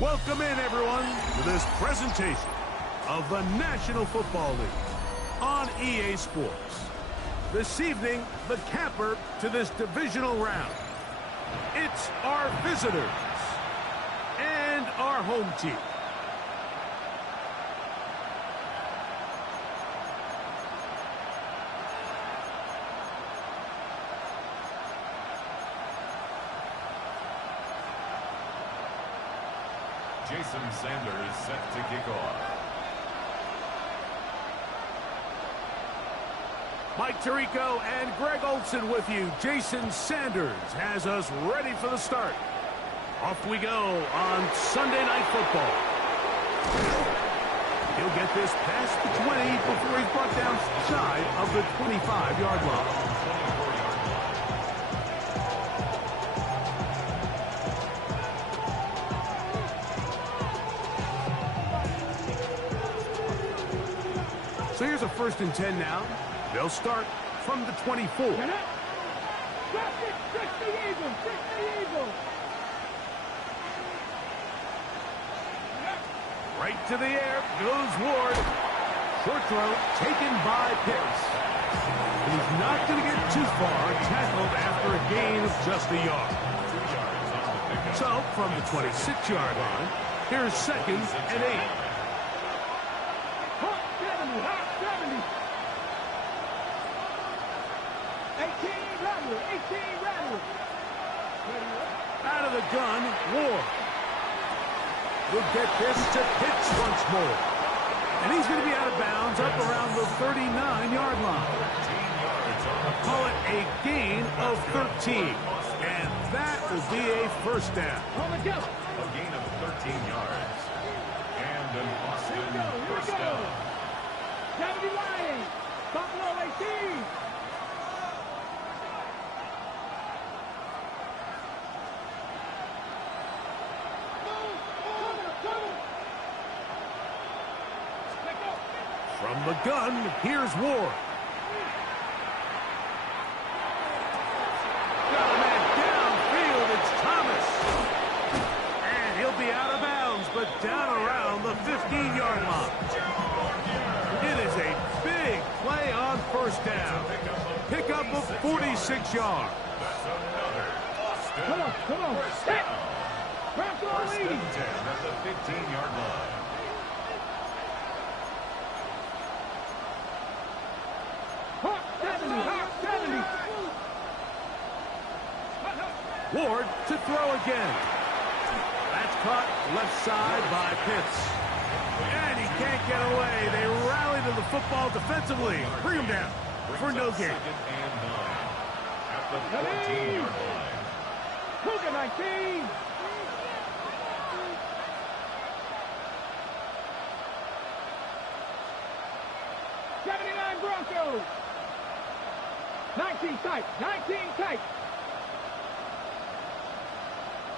Welcome in, everyone, to this presentation of the National Football League on EA Sports. This evening, the capper to this divisional round. It's our visitors and our home team. Jason Sanders set to kick off. Mike Tirico and Greg Olson with you. Jason Sanders has us ready for the start. Off we go on Sunday Night Football. He'll get this past the 20 before he's brought down shy of the 25-yard line. So here's a 1st and 10 now. They'll start from the 24. Right to the air goes Ward. Short throw taken by Pitts. He's not going to get too far, tackled after a gain of just a yard. So from the 26-yard line, here's 2nd and 8. Out of the gun, Ward. We'll get this to Pitts once more. And he's going to be out of bounds up around the 39-yard line. Call it a gain of 13. And that will be a 1st down. A gain of 13 yards. And an Austin 1st down. 70 Lions, Buffalo 18. From the gun, here's Ward. Got a man downfield, it's Thomas. And he'll be out of bounds, but down around the 15-yard line. It is a big play on 1st down. Pickup of 46 yards. Come on. Step. First and 10 at the 15-yard line. Ward to throw again. That's caught left side by Pitts. And he can't get away. They rally to the football defensively. Bring him down for no gain. 2nd and 9 at the 14-yard line. Cougar 19. Broncos. 19 tight.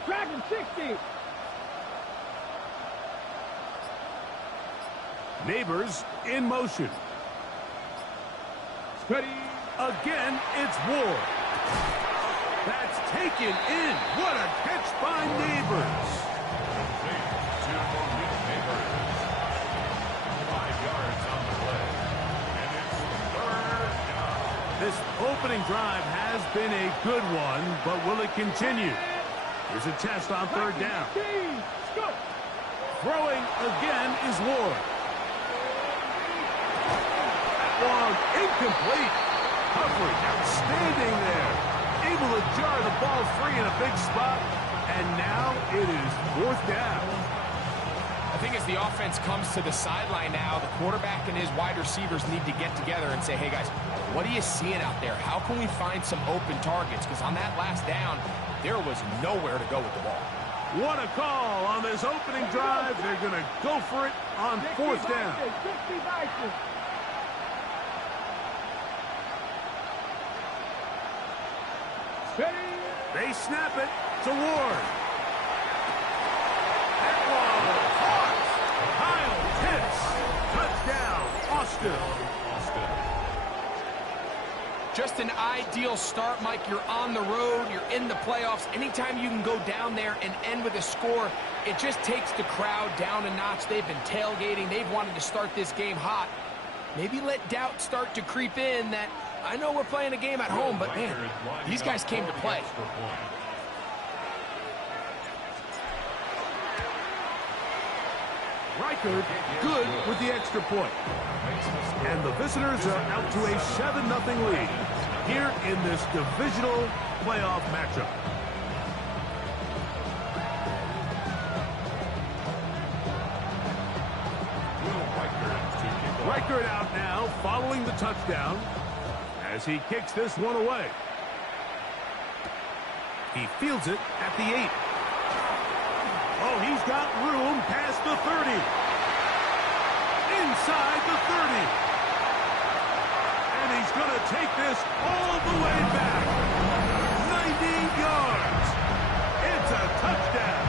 Dragon 60. Neighbors in motion. Steady. Again, it's Ward. That's taken in. What a catch by Neighbors. Neighbors. 5 yards on the play. And it's 3rd down. This opening drive has been a good one, but will it continue? Here's a test on 3rd down. Throwing again is Ward. That one incomplete. Coverage outstanding there. Able to jar the ball free in a big spot. And now it is 4th down. I think as the offense comes to the sideline now, the quarterback and his wide receivers need to get together and say, hey guys, what are you seeing out there? How can we find some open targets? Because on that last down, there was nowhere to go with the ball. What a call on this opening drive. They're going to go for it on 4th down. They snap it to Ward. That ball caught. Kyle Pitts. Touchdown, Austin. Just an ideal start, Mike. You're on the road. You're in the playoffs. Anytime you can go down there and end with a score, it just takes the crowd down a notch. They've been tailgating. They've wanted to start this game hot. Maybe let doubt start to creep in that I know we're playing a game at home, but man, these guys came to play. Reichard good with the extra point. And the visitors are out to a 7-0 lead here in this divisional playoff matchup. Reichard out now following the touchdown as he kicks this one away. He fields it at the 8. Oh, he's got room past the 30. Inside the 30. And he's going to take this all the way back. 90 yards. It's a touchdown.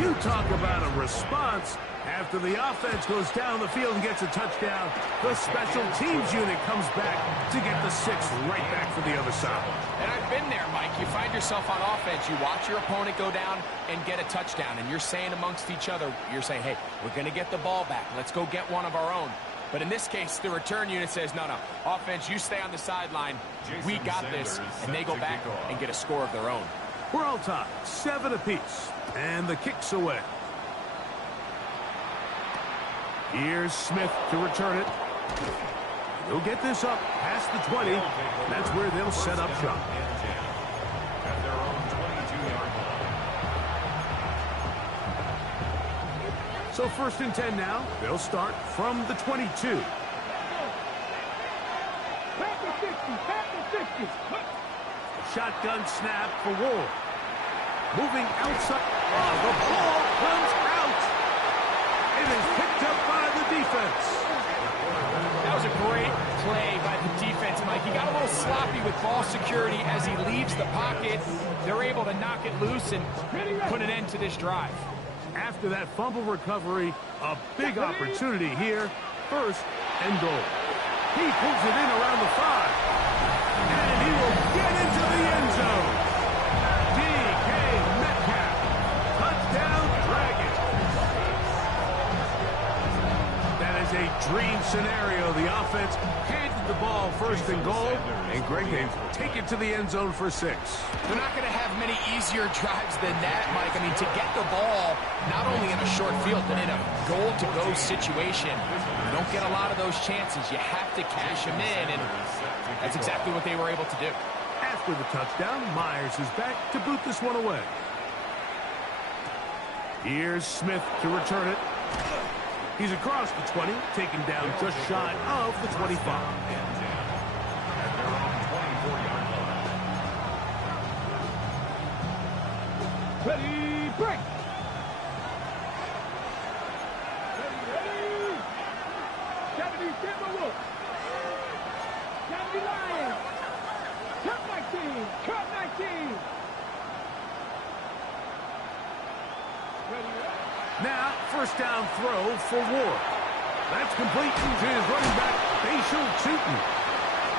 You talk about a response. After the offense goes down the field and gets a touchdown, the special teams unit comes back to get the 6 right back for the other side. And I've been there, Mike. You find yourself on offense, you watch your opponent go down and get a touchdown, and you're saying amongst each other, you're saying, hey, we're going to get the ball back. Let's go get one of our own. But in this case, the return unit says, no, offense, you stay on the sideline. We got this. And they go back and get a score of their own. We're all tied, 7 apiece, and the kick's away. Here's Smith to return it. He'll get this up past the 20. That's where they'll set up shop. At their own 22-yard line. So 1st and 10 now. They'll start from the 22. Back to 60. Shotgun snap for Ward. Moving outside. Oh, the ball comes out. It is picked up by the defense. That was a great play by the defense, Mike. He got a little sloppy with ball security as he leaves the pocket. They're able to knock it loose and put an end to this drive. After that fumble recovery, a big opportunity here. 1st and goal. He pulls it in around the 5. And he will get into the end zone. DK Metcalf. Touchdown Dragons. That is a dream scenario. The offense handed the ball 1st and goal. And Greg Gaines will take it to the end zone for 6. They're not going to have many easier drives than that, Mike. I mean, to get the ball, not only in a short field, but in a goal-to-go situation, you don't get a lot of those chances. You have to cash them in, and that's exactly what they were able to do. After the touchdown, Myers is back to boot this one away. Here's Smith to return it. He's across the 20, taken down just shy of the 25. Ready, break. Ready. 70 Timberwolves. 70 Lions. Cut 19. Cut 19. Ready. Now, 1st down throw for Ward. That's complete to his running back, Bashal Tutin.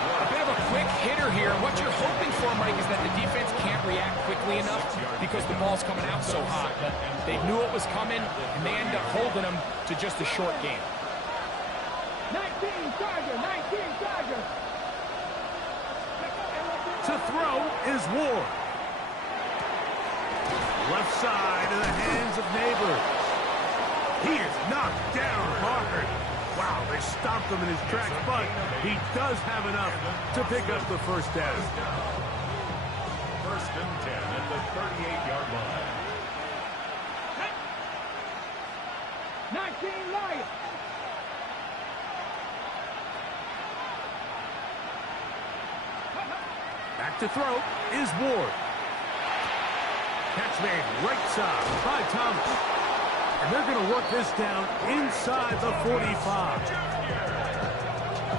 A bit of a quick hitter here. What you're hoping for, Mike, is that the defense can't react quickly enough because the ball's coming out so hot. But they knew it was coming, and they end up holding them to just a short game. 19 Charger. 19 Charger. To throw is Ward. Left side in the hands of Neighbors. He is knocked down hard. Wow, they stopped him in his tracks, but he does have enough to pick up the 1st down. 1st and 10 at the 38-yard line. 19 Lions. Back to throw is Ward. Catch made right side by Thomas. And they're going to work this down inside the 45.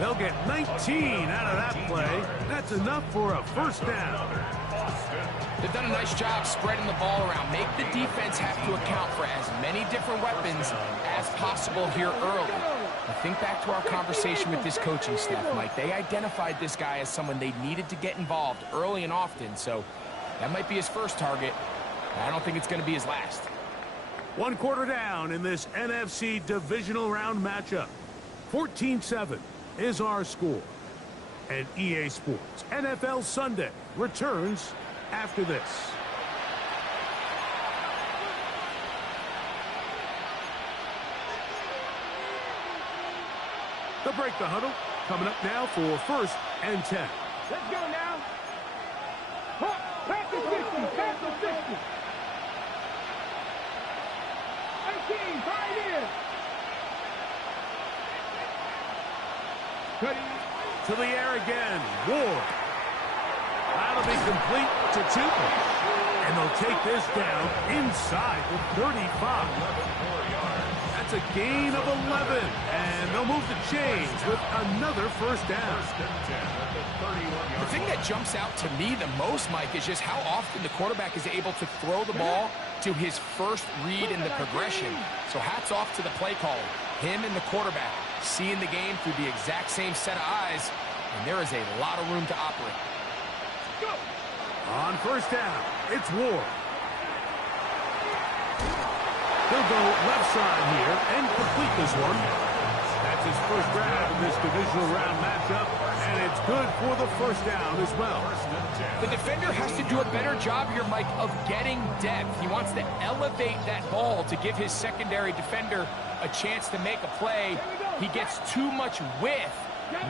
They'll get 19 out of that play. That's enough for a 1st down. They've done a nice job spreading the ball around. Make the defense have to account for as many different weapons as possible here early. I think back to our conversation with this coaching staff, Mike. They identified this guy as someone they needed to get involved early and often, so that might be his first target. I don't think it's going to be his last. 1 quarter down in this NFC divisional round matchup. 14-7 is our score. And EA Sports NFL Sunday returns after this. The break the huddle coming up now for 1st and 10. Let's go now. Back to 50. Back to 50. 18. 5 in. Cutting. To the air again. Ward. That'll be complete to Tupou. And they'll take this down inside the 35. That's a gain of 11. And they'll move the chains with another first down. The thing that jumps out to me the most, Mike, is just how often the quarterback is able to throw the ball to his first read in the progression. So hats off to the play caller. Him and the quarterback seeing the game through the exact same set of eyes, and there is a lot of room to operate. Go. On first down, it's Ward. He'll go left side here and complete this one. That's his first grab in this divisional round matchup, and it's good for the first down as well. The defender has to do a better job here, Mike, of getting depth. He wants to elevate that ball to give his secondary defender a chance to make a play. He gets too much width,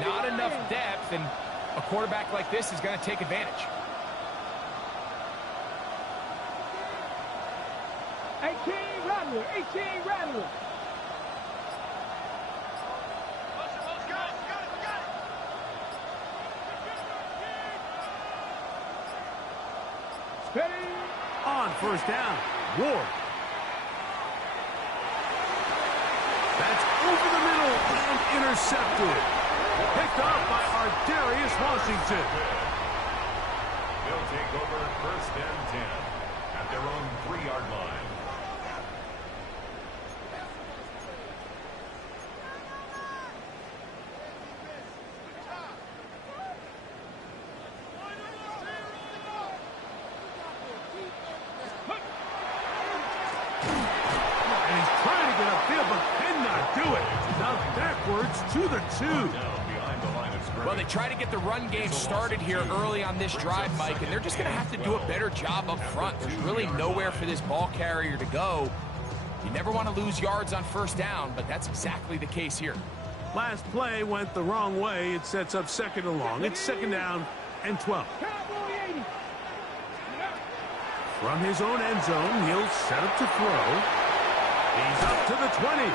not enough depth, and a quarterback like this is going to take advantage. 18 Rattler. 18 Rattler. Steady. On first down, Ward. That's over the middle and intercepted. Picked up by Ardarius Washington. They'll take over 1st and 10 at their own 3-yard line. To the 2. Well, they try to get the run game started here early on this drive, Mike, and they're just going to have to do a better job up front. There's really nowhere for this ball carrier to go. You never want to lose yards on first down, but that's exactly the case here. Last play went the wrong way. It sets up 2nd and long. It's 2nd down and 12. From his own end zone, he'll set up to throw. He's up to the 20.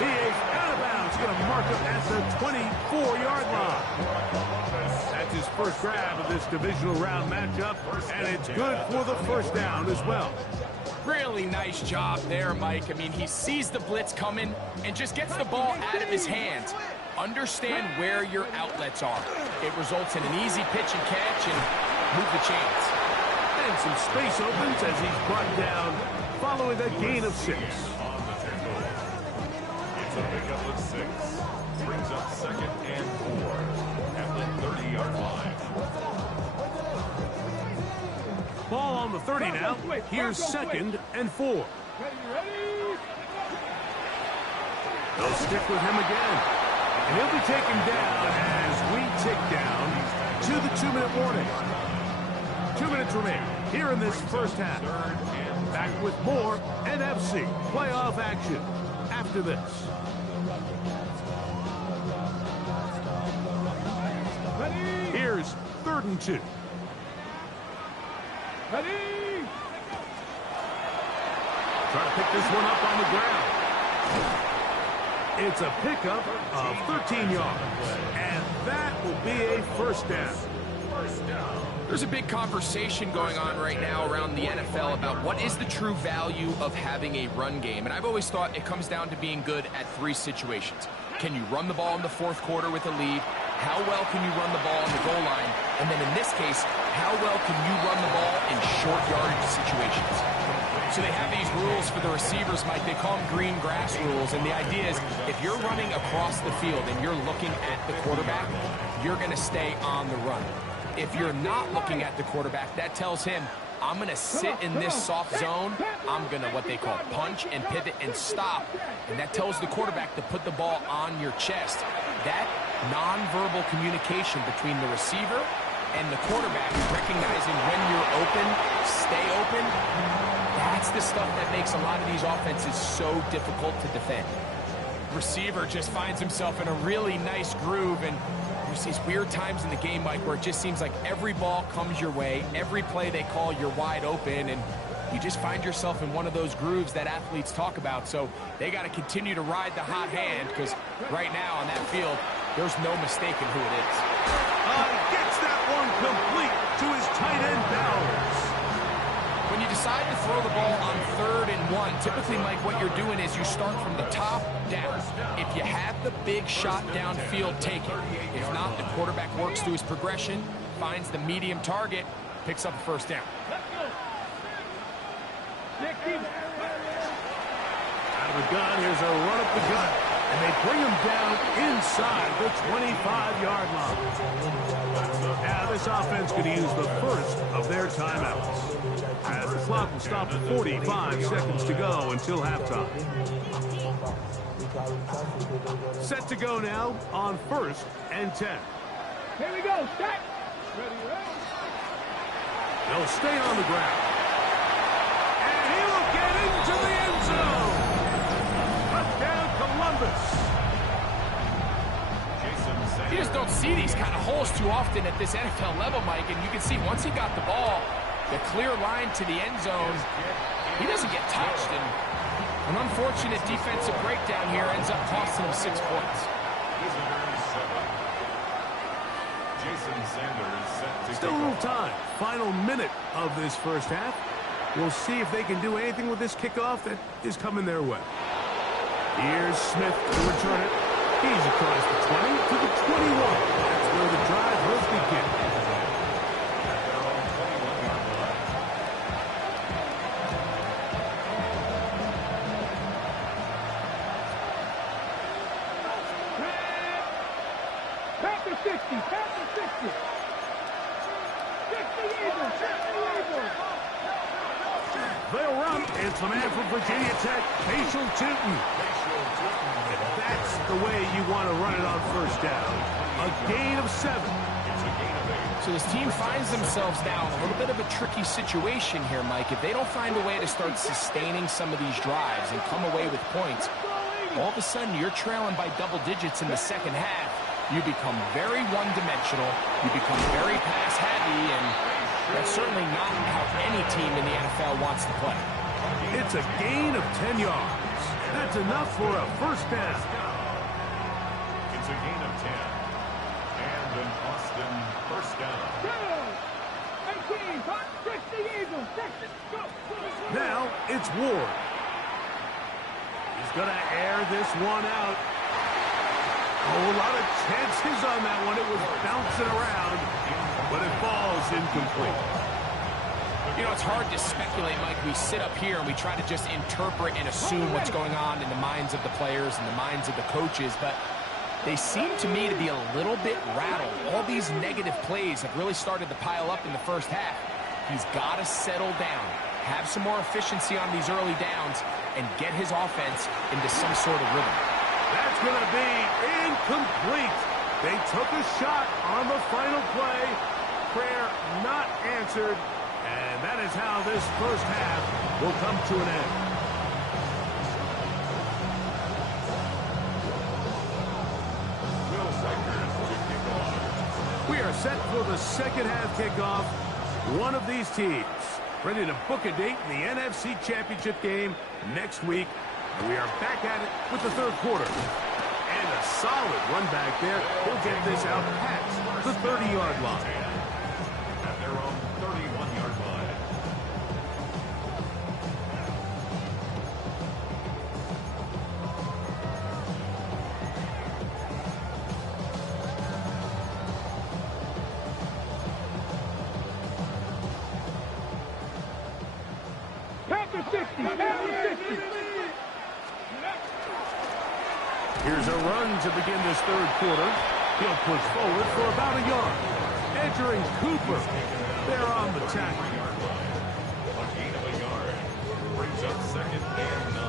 He is out of bounds. Going to mark up at the 24-yard line. That's his first grab of this divisional round matchup, and it's good for the first down as well. Really nice job there, Mike. I mean, he sees the blitz coming and just gets the ball out of his hands. Understand where your outlets are. It results in an easy pitch and catch and move the chains. And some space opens as he's brought down following a gain of 6. It's a pickup of 6. Brings up 2nd and 4 at the 30-yard line. Ball on the 30 now. Here's 2nd and 4. They'll stick with him again. And he'll be taken down as we tick down to the 2-minute warning. 2 minutes remain here in this first half. Back with more NFC playoff action after this. Here's 3rd and 2. Ready? Trying to pick this one up on the ground. It's a pickup of 13 yards. And that will be a first down. There's a big conversation going on right now around the NFL about what is the true value of having a run game. And I've always thought it comes down to being good at 3 situations. Can you run the ball in the 4th quarter with a lead? how well can you run the ball on the goal line? And then in this case, how well can you run the ball in short yardage situations? So they have these rules for the receivers, Mike. They call them green grass rules. And the idea is if you're running across the field and you're looking at the quarterback, you're going to stay on the run. If you're not looking at the quarterback, that tells him, I'm going to sit in this soft zone. I'm going to what they call punch and pivot and stop. And that tells the quarterback to put the ball on your chest. That nonverbal communication between the receiver and the quarterback, recognizing when you're open, stay open, that's the stuff that makes a lot of these offenses so difficult to defend. Receiver just finds himself in a really nice groove, and there's these weird times in the game, Mike, where it just seems like every ball comes your way, every play they call, you're wide open, and you just find yourself in one of those grooves that athletes talk about. So they got to continue to ride the hot hand, because right now on that field, there's no mistaking who it is. Gets that one complete to his tight end, Bowers. When you decide to throw the ball on 3rd and 1, typically, Mike, what you're doing is you start from the top down. If you have the big shot downfield, take it. If not, the quarterback works through his progression, finds the medium target, picks up the first down. Out of the gun, here's a run up the gut. And they bring him down inside the 25-yard line. Now this offense could use the first of their timeouts, as the clock will stop at 45 seconds to go until halftime. Set to go now on 1st and 10. Here we go. Set. They'll stay on the ground. And he will get into the end zone. Touchdown, Columbus. You just don't see these kind of holes too often at this NFL level, Mike, and you can see once he got the ball, the clear line to the end zone, he doesn't get touched, and an unfortunate defensive breakdown here ends up costing him 6 points. Still a little time. Final minute of this first half. We'll see if they can do anything with this kickoff that is coming their way. Here's Smith to return it. He's across the 20 to the 21. That's where the drive will begin. Pass the 60. Pass the 60. 60 Eagles. 60 Eagles. They'll run. It's the man from Virginia Tech, Facial Tootin. That's the way you want to run it on first down. A gain of 7. So this team finds themselves now in a little bit of a tricky situation here, Mike. If they don't find a way to start sustaining some of these drives and come away with points, all of a sudden you're trailing by double digits in the second half. You become very one-dimensional. You become very pass-heavy, and that's certainly not how any team in the NFL wants to play. It's a gain of 10 yards. That's enough for a first down. It's a gain of 10. And an Austin first down. 18, 60 Eagles. 60. Go. Now it's Ward. He's going to air this one out. Oh, a lot of chances on that one. It was bouncing around, but it falls incomplete. You know, it's hard to speculate, Mike. We sit up here and we try to just interpret and assume what's going on in the minds of the players and the minds of the coaches, but they seem to me to be a little bit rattled. All these negative plays have really started to pile up in the first half. He's got to settle down, have some more efficiency on these early downs, and get his offense into some sort of rhythm. That's going to be incomplete. They took a shot on the final play. Prayer not answered. And that is how this first half will come to an end. We are set for the second half kickoff. One of these teams ready to book a date in the NFC Championship game next week. And we are back at it with the third quarter. And a solid run back there. He'll get this out past the 30-yard line. At their own 31-yard line. After 60. After 60. Here's a run to begin this third quarter. He'll push forward for about a yard. Entering Cooper. They're on the tackle. A gain of a yard. Brings up second and 9.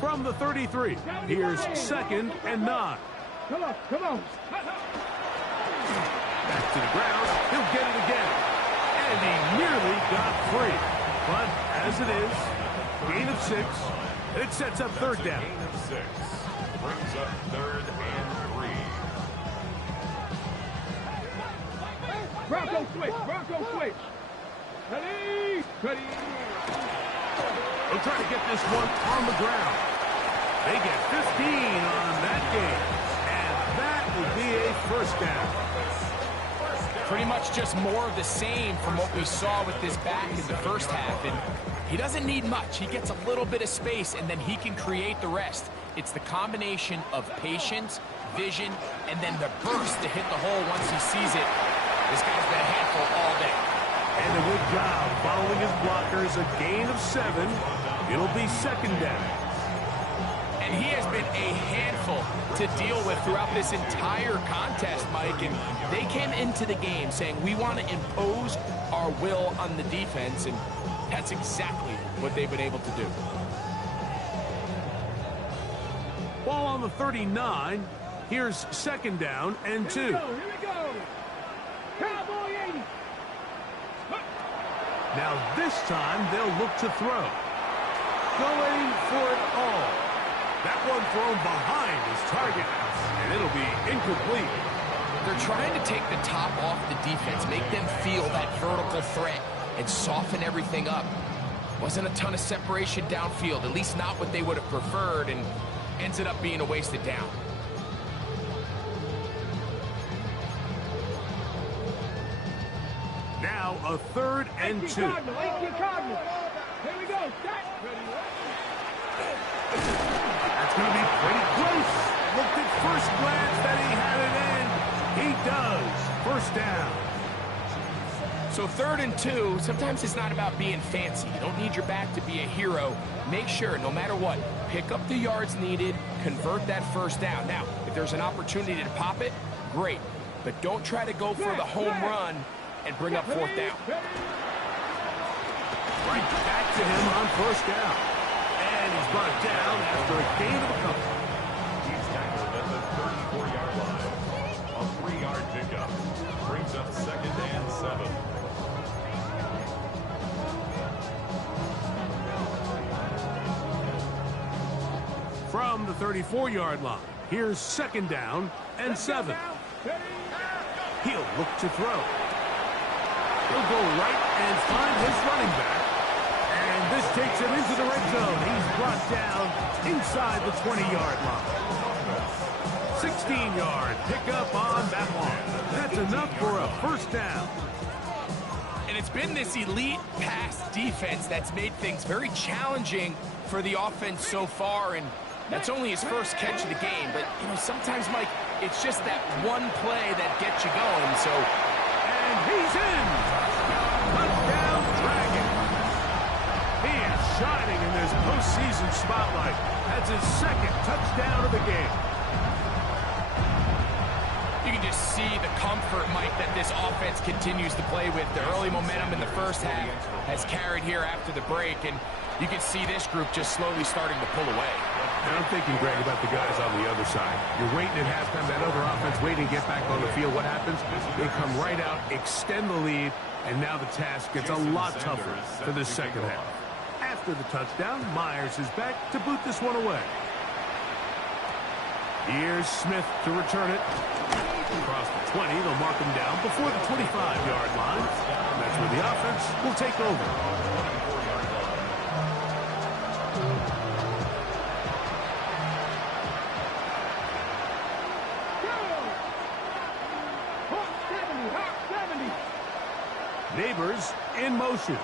From the 33, here's second and 9. Come on, come on. Back to the ground. He'll get it again. And he nearly got free. But as it is, gain of 6. It sets up third down. Gain of 6. Brings up third and 3. Bronco switch. Bronco switch. Ready. Ready. They'll try to get this one on the ground. They get 15 on that game. And that will be a first down. Pretty much just more of the same from what we saw with this back in the first half. And he doesn't need much. He gets a little bit of space, and then he can create the rest. It's the combination of patience, vision, and then the burst to hit the hole once he sees it. This guy's been a handful all day. And a good job following his blockers. A gain of 7. It'll be second down. And he has been a handful to deal with throughout this entire contest, Mike. And they came into the game saying, we want to impose our will on the defense. And that's exactly what they've been able to do. Ball on the 39. Here's second down and 2. Here we go. Cowboy 80. Now this time they'll look to throw. Going for it all. That one thrown behind his target. And it'll be incomplete. They're trying to take the top off the defense, make them feel that vertical threat, and soften everything up. Wasn't a ton of separation downfield, at least not what they would have preferred, and ended up being a wasted down. Now a third and 2. 18 Cardinals. Here we go. Set. That's going to be pretty close. Looked at first glance that he had it in. He does. First down. So third and 2, sometimes it's not about being fancy. You don't need your back to be a hero. Make sure, no matter what, pick up the yards needed, convert that first down. Now, if there's an opportunity to pop it, great. But don't try to go for the home run and bring up fourth down. Right back to him on first down. And he's brought down after a gain of a couple. He's tackled at the 34-yard line. A 3-yard pickup. Brings up second and 7. From the 34-yard line, here's second down and 7. He'll look to throw. He'll go right and find his running back. And this takes him into the red zone. He's brought down inside the 20-yard line. 16-yard pickup on that one. That's enough for a first down. And it's been this elite pass defense that's made things very challenging for the offense so far, and that's only his first catch of the game. But, you know, sometimes, Mike, it's just that one play that gets you going. So, and he's in. Touchdown, Dragon. He is shining in this postseason spotlight. That's his second touchdown of the game. you can just see the comfort, Mike, that this offense continues to play with. The early momentum in the first half has carried here after the break, and you can see this group just slowly starting to pull away. And I'm thinking, Greg, about the guys on the other side. You're waiting at halftime, that other offense waiting to get back on the field. What happens? They come right out, extend the lead, and now the task gets a lot tougher for the second half. After the touchdown, Myers is back to boot this one away. Here's Smith to return it. Across the 20, they'll mark him down before the 25-yard line. And that's where the offense will take over. Neighbors in motion.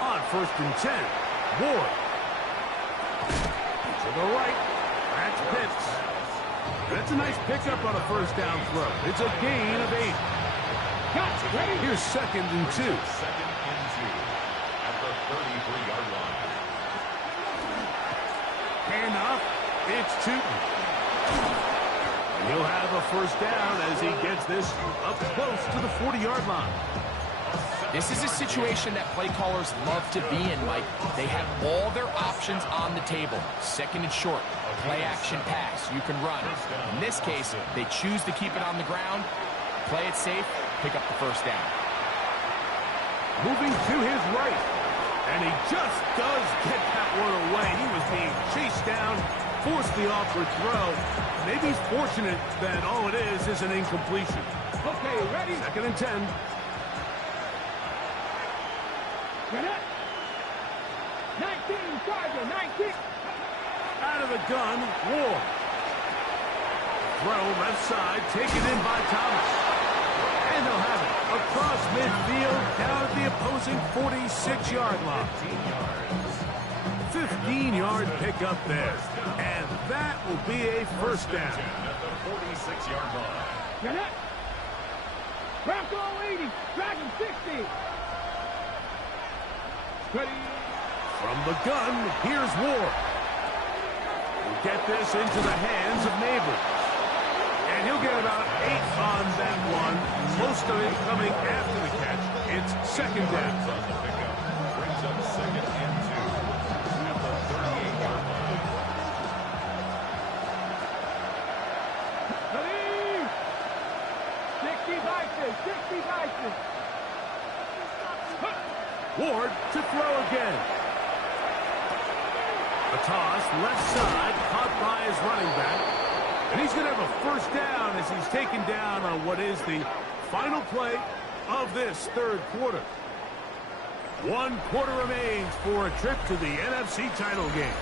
On 1st and 10, Ward. To the right, that's Pitts. That's a nice pickup on a first down throw. It's a gain of 8. Here's 2nd and 2. 2nd and 2 at the 33-yard line. Handoff. It's Tootin. And he'll have a 1st down as he gets this up close to the 40-yard line. This is a situation that play callers love to be in, Mike. They have all their options on the table. 2nd and short, play action pass, you can run. In this case, they choose to keep it on the ground, play it safe, pick up the 1st down. Moving to his right. And he just does get that one away. He was being chased down, forced the awkward throw. Maybe he's fortunate that all it is an incompletion. Okay, ready? 2nd and 10. Get it. 19, Charger, 19. Out of the gun, Ward. Throw left side, taken in by Thomas. And they'll have it across midfield, down at the opposing 46-yard line. 15-yard pickup there. And that will be a 1st down. At the 46-yard line. Get it. Bronco 80, Dragon 60. Ready. From the gun, here's Ward. He'll get this into the hands of Neighbors. And he'll get about 8 on that one. Most of it coming after the catch. It's 2nd down. On the pickup. Brings up 2nd and 2 at the 38-yard line. Ready. 60 Vikings, 60 Vikings. Ward to throw again. A toss, left side, caught by his running back. And he's going to have a 1st down as he's taken down on what is the final play of this 3rd quarter. 1 quarter remains for a trip to the NFC title game.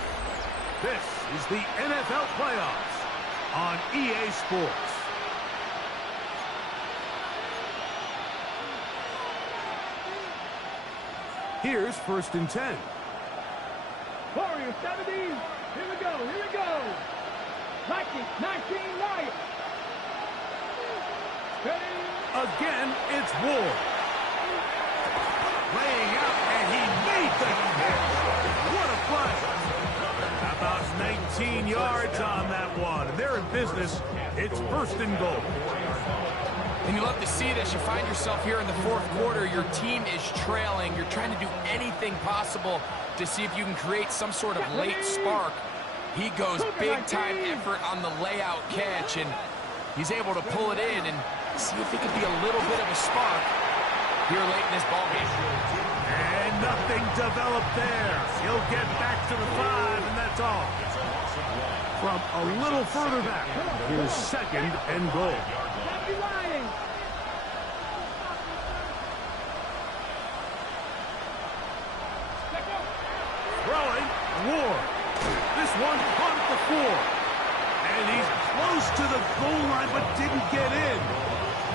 This is the NFL playoffs on EA Sports. Here's 1st and 10. Warriors 70. Here we go, here we go. Vikings 19, Lions. Ready. Again, it's Ward. Laying out, and he made the catch. What a play. About 19 yards on that one. They're in business. It's 1st and goal. And you love to see this. You find yourself here in the 4th quarter. Your team is trailing. You're trying to do anything possible to see if you can create some sort of late spark. He goes big-time effort on the layout catch, and he's able to pull it in and see if it could be a little bit of a spark here late in this ballgame. And nothing developed there. He'll get back to the 5, and that's all. From a little further back, here's 2nd and goal. Throwing, Ward. This one caught at the 4. And he's close to the goal line, but didn't get in.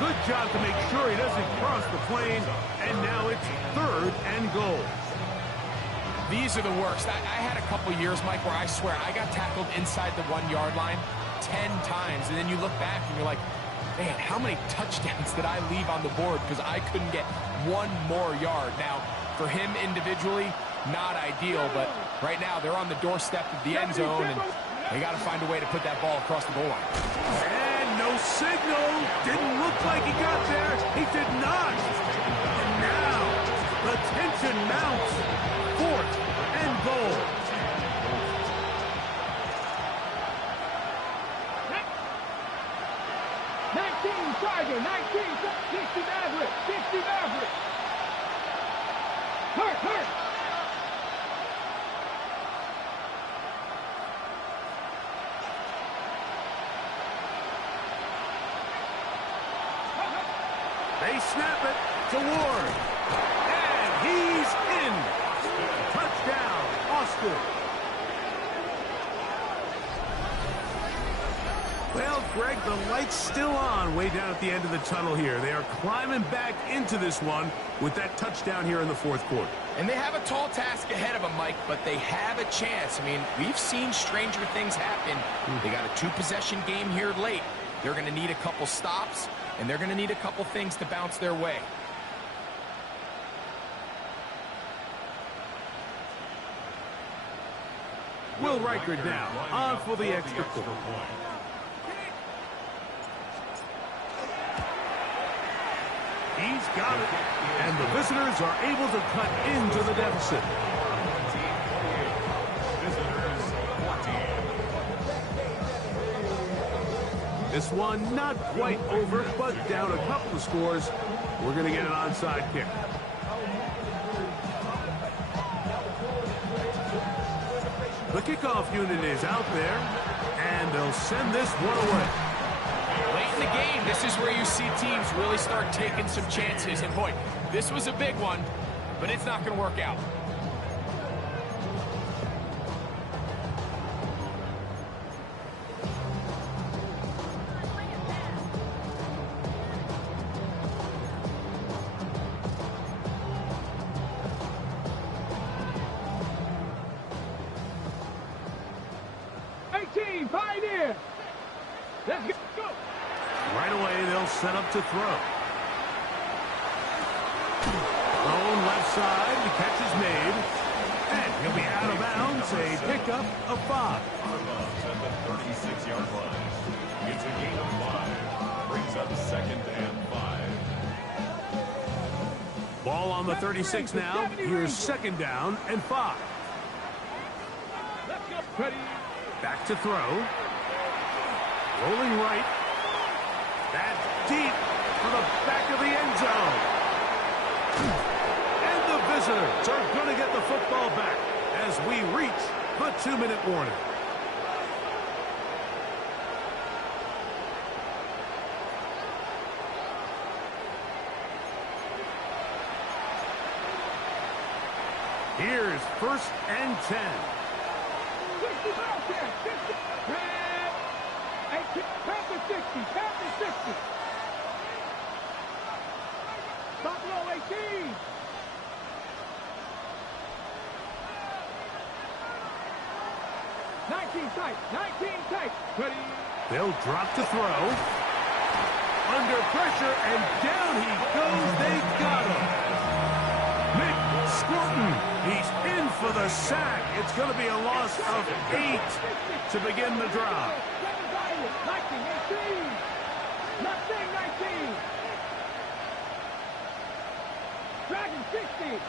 Good job to make sure he doesn't cross the plane. And now it's 3rd and goal. These are the worst. I had a couple years, Mike, where I swear I got tackled inside the 1-yard line 10 times. And then you look back and you're like, man, how many touchdowns did I leave on the board because I couldn't get 1 more yard? Now, for him individually, not ideal, but right now they're on the doorstep of the end zone, and they got to find a way to put that ball across the goal line. And no signal. Didn't look like he got there. He did not. And now the tension mounts. 4th and goal. Charger, 19, 60 Maverick, 60 Maverick. Hurt. They snap it to Ward. And he's in. Touchdown, Austin. Well, Greg, the light's still on way down at the end of the tunnel here. They are climbing back into this one with that touchdown here in the 4th quarter. And they have a tall task ahead of them, Mike, but they have a chance. I mean, we've seen stranger things happen. They got a 2-possession game here late. They're going to need a couple stops, and they're going to need a couple things to bounce their way. Will Riker now on for the extra point. He's got it, and the visitors are able to cut into the deficit. This one not quite over, but down a couple of scores. We're going to get an onside kick. The kickoff unit is out there, and they'll send this one away. Late in the game, this is where you see teams really start taking some chances. And boy, this was a big one, but it's not going to work out. Pioneer! Let's go! Right away, they'll set up to throw. Thrown left side, the catch is made. And he'll be out of bounds, a pickup of 5. At the 36-yard line. It's a gain of 5. Brings up 2nd and 5. Ball on the 36 now. Here's 2nd down and 5. Let's go! Ready? Back to throw. Rolling right. That's deep for the back of the end zone. And the visitors are going to get the football back as we reach the 2-minute warning. Here's 1st and 10. 60, 60. Buffalo 18. Nineteen tight. Ready? They'll drop to throw. Under pressure, and down he goes. They got him. Mick Scorton. He's in for the sack. It's going to be a loss of 8 to begin the drive. 19, 18. Not saying 19. Dragon 60.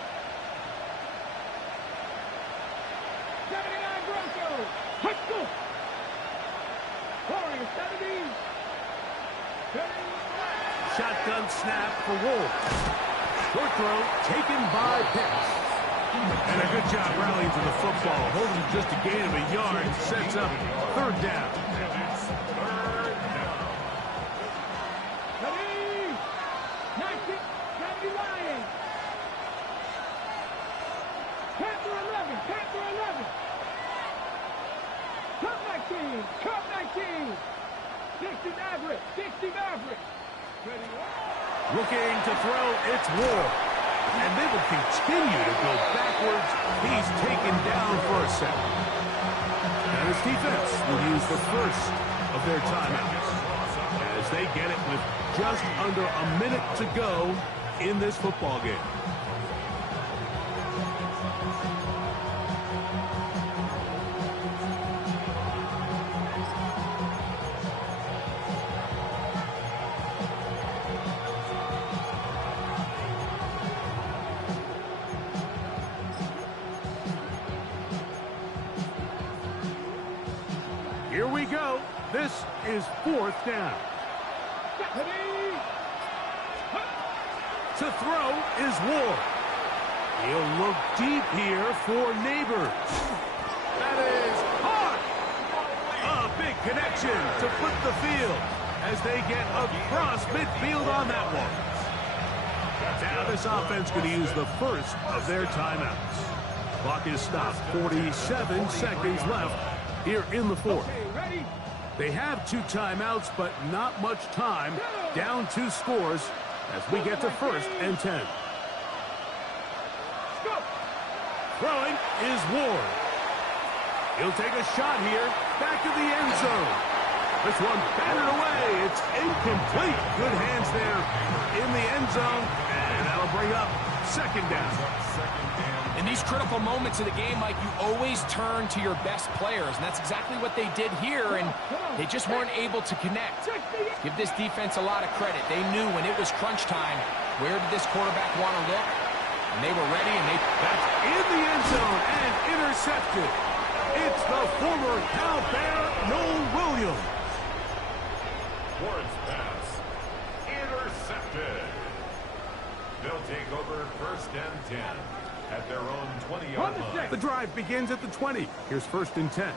79 Broncos. Let's go. Warriors 70. Shotgun snap for Wolves. Short throw taken by Pitts. And a good job rallying to the football. Holding just a gain of a yard. Sets up 3rd down. Ready? 19, 70 Lions. Panther 11, Panther 11. Cup 19, Cup 19. 60 Maverick, 60 Maverick. Ready? Looking to throw, it's Ward. And they will continue to go backwards. He's taken down for a second. And his defense will use the first of their timeouts as they get it with just under a minute to go in this football game. Here we go. This is 4th down. To throw is Ward. He'll look deep here for Neighbors. That is hard. A big connection to put the field as they get across midfield on that one. Now this offense going to use the first of their timeouts. Clock is stopped. 47 seconds left here in the 4th. They have 2 timeouts, but not much time. Down 2 scores as we get to 1st and 10. Throwing is Ward. He'll take a shot here. Back of the end zone. This one batted away. It's incomplete. Good hands there in the end zone. And that'll bring up second down. In these critical moments of the game, Mike, you always turn to your best players, and that's exactly what they did here, and they just weren't able to connect. Give this defense a lot of credit. They knew when it was crunch time, where did this quarterback want to look, and they were ready, and that's in the end zone and intercepted. It's the former Cal Bear, Noel Williams. Ward's pass intercepted. They'll take over 1st and 10 at their own 20-yard line. The drive begins at the 20. Here's 1st and 10.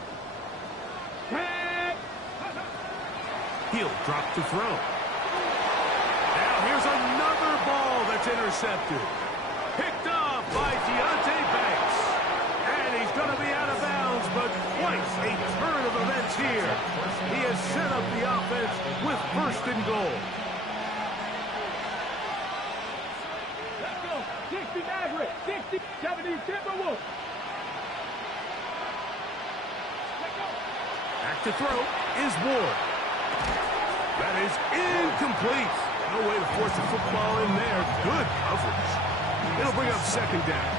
He'll drop to throw. Now here's another ball that's intercepted. Picked off by Deontay Banks. And he's going to be out of bounds, but quite a turn of events here. He has set up the offense with 1st and goal. 60 Maverick, 60, 70 Timberwolves. Back to throw is Ward. That is incomplete. No way to force the football in there. Good coverage. It'll bring up second down.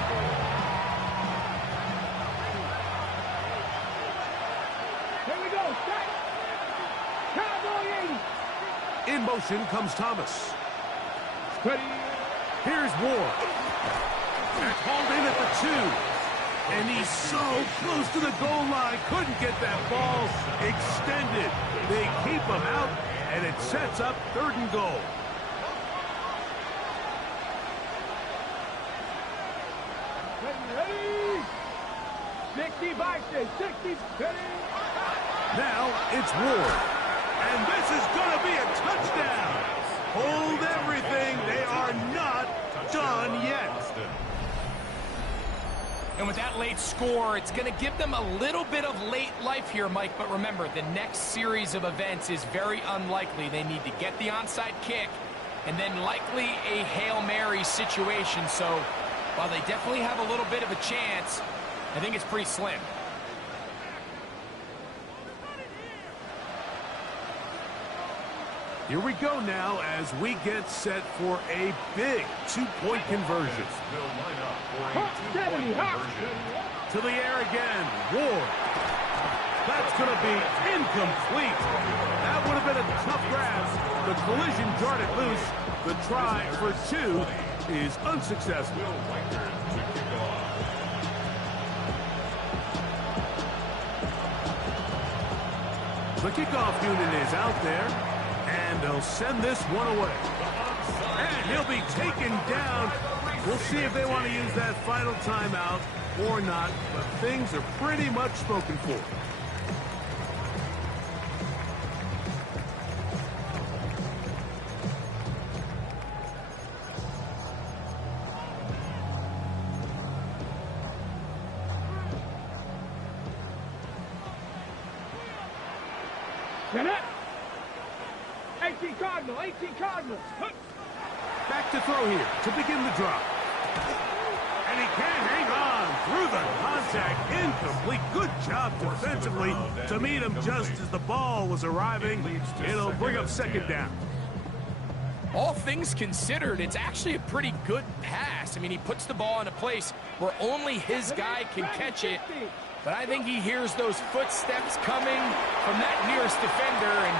Here we go, set. Cowboy 80. In motion comes Thomas. Ready. Here's Ward. That's hauled in at the 2. And he's so close to the goal line. Couldn't get that ball extended. They keep him out, and it sets up 3rd and goal. Ready. 60 Bison, 60, ready. Now it's Ward. And this is going to be a touchdown. Hold everything. They are not done yet. And with that late score, it's going to give them a little bit of late life here, Mike. But remember, the next series of events is very unlikely. They need to get the onside kick and then likely a Hail Mary situation. So while they definitely have a little bit of a chance, I think it's pretty slim. Here we go now as we get set for a big 2-point conversion. They'll line up for a 2-point conversion. To the air again. Ward. That's going to be incomplete. That would have been a tough grab. The collision jarred it loose. The try for 2 is unsuccessful. Will Weichert to kick off. The kickoff unit is out there. And they'll send this one away. And he'll be taken down. We'll see if they want to use that final timeout or not, but things are pretty much spoken for. Get it. 18 Cardinal, 18 Cardinal. Back to throw here to begin the drop. And he can't hang on through the contact. Incomplete. Good job defensively to meet him just as the ball was arriving. It'll bring up second down. All things considered, it's actually a pretty good pass. I mean, he puts the ball in a place where only his guy can catch it. But I think he hears those footsteps coming from that nearest defender, and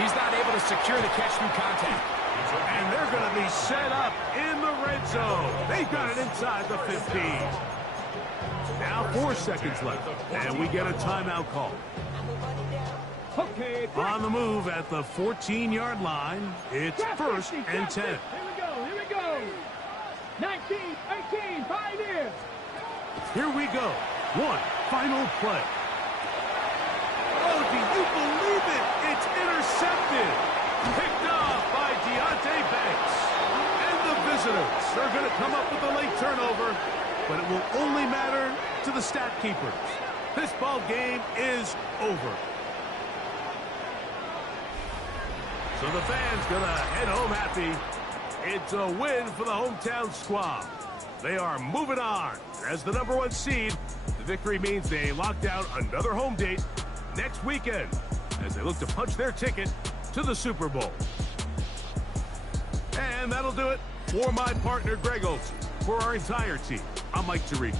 he's not able to secure the catch through contact. And they're going to be set up in the red zone. They've got it inside the 15. Now 4 seconds left, and we get a timeout call. Okay. On the move at the 14-yard line, it's 1st and 10. Here we go. 19, 18, Pioneers. Here we go. One final play. Oh, do you believe it? It's intercepted. Picked off by Deontay Banks. And the visitors are going to come up with a late turnover, but it will only matter to the stat keepers. This ball game is over. So the fans going to head home happy. It's a win for the hometown squad. They are moving on as the #1 seed. The victory means they locked down another home date next weekend as they look to punch their ticket to the Super Bowl. And that'll do it for my partner, Greg Olsen. For our entire team, I'm Mike Tirico.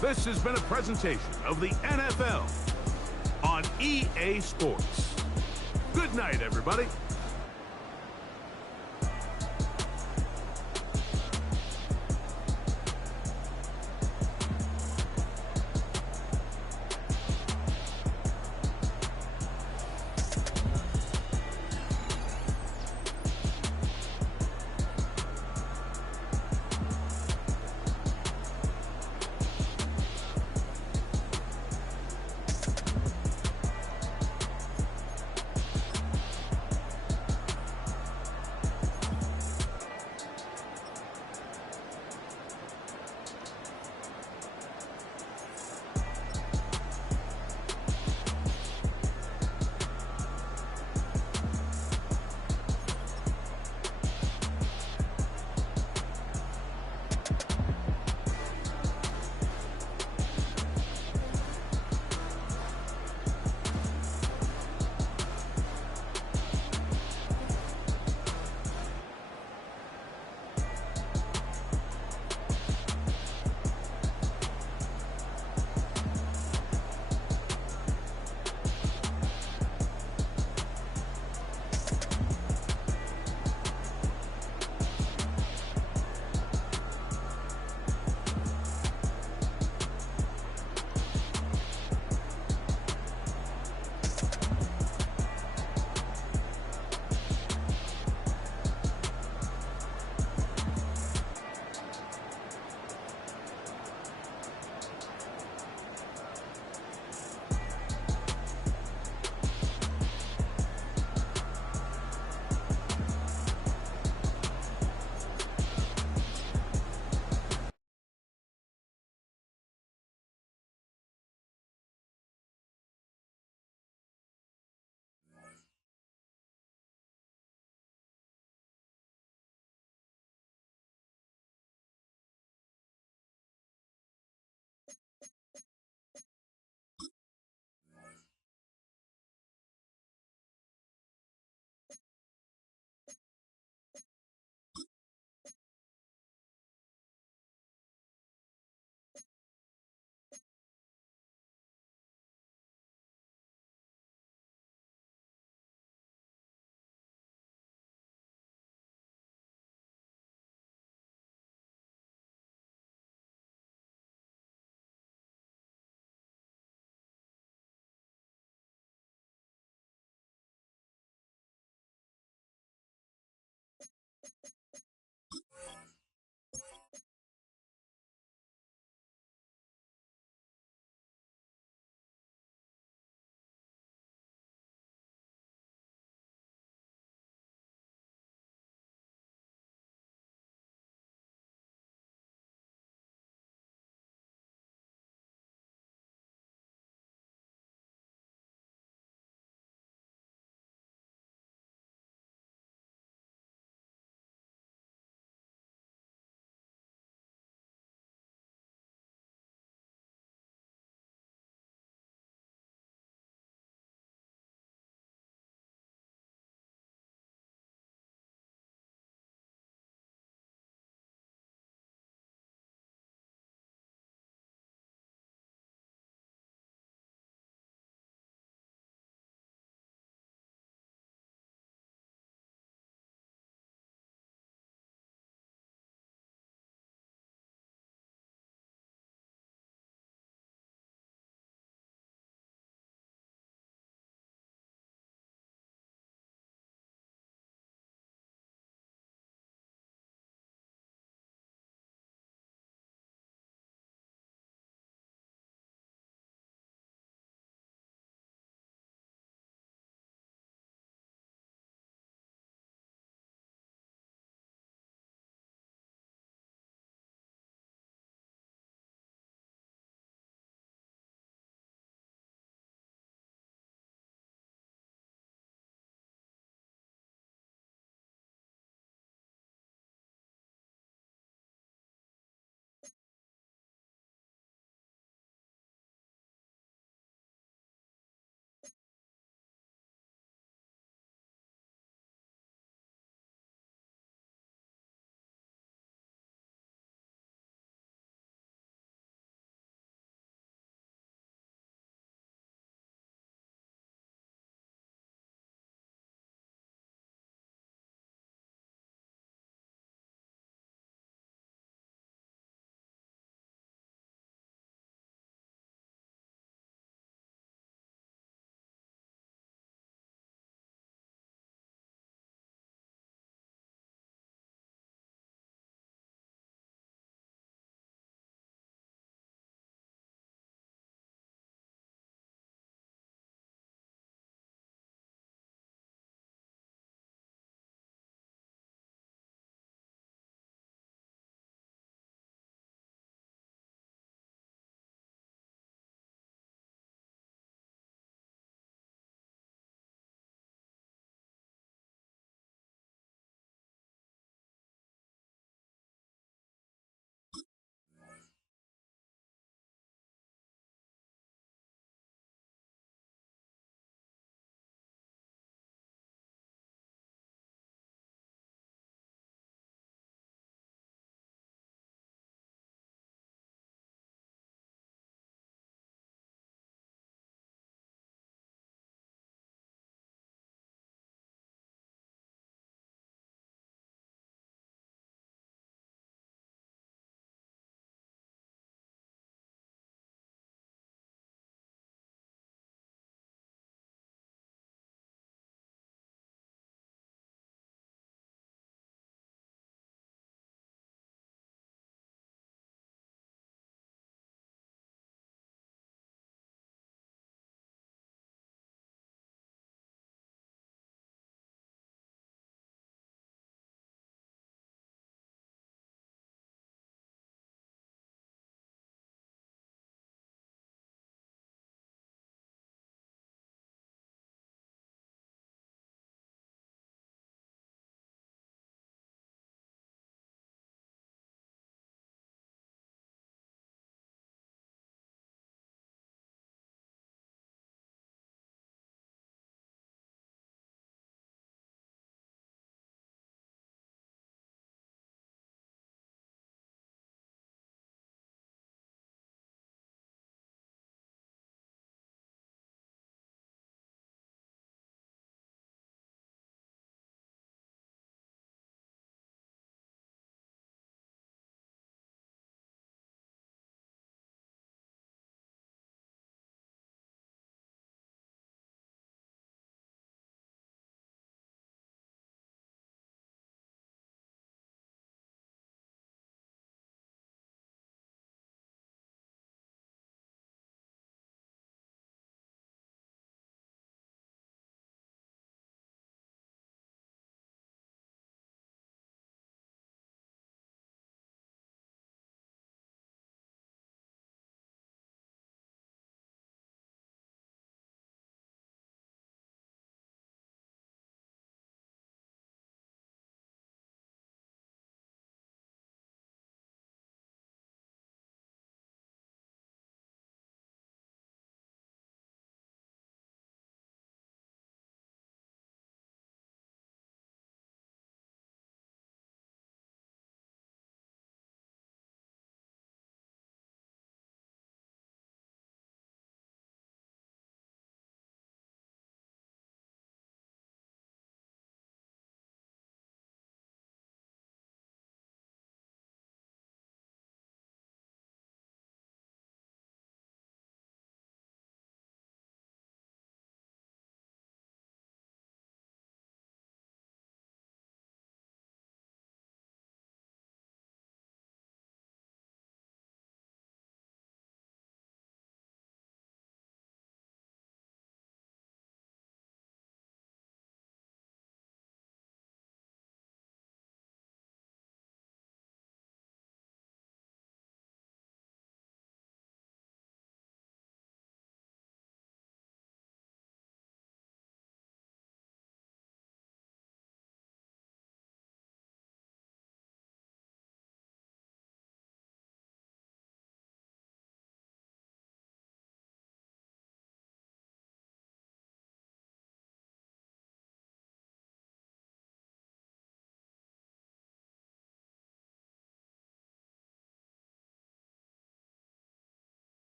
This has been a presentation of the NFL on EA Sports. Good night, everybody.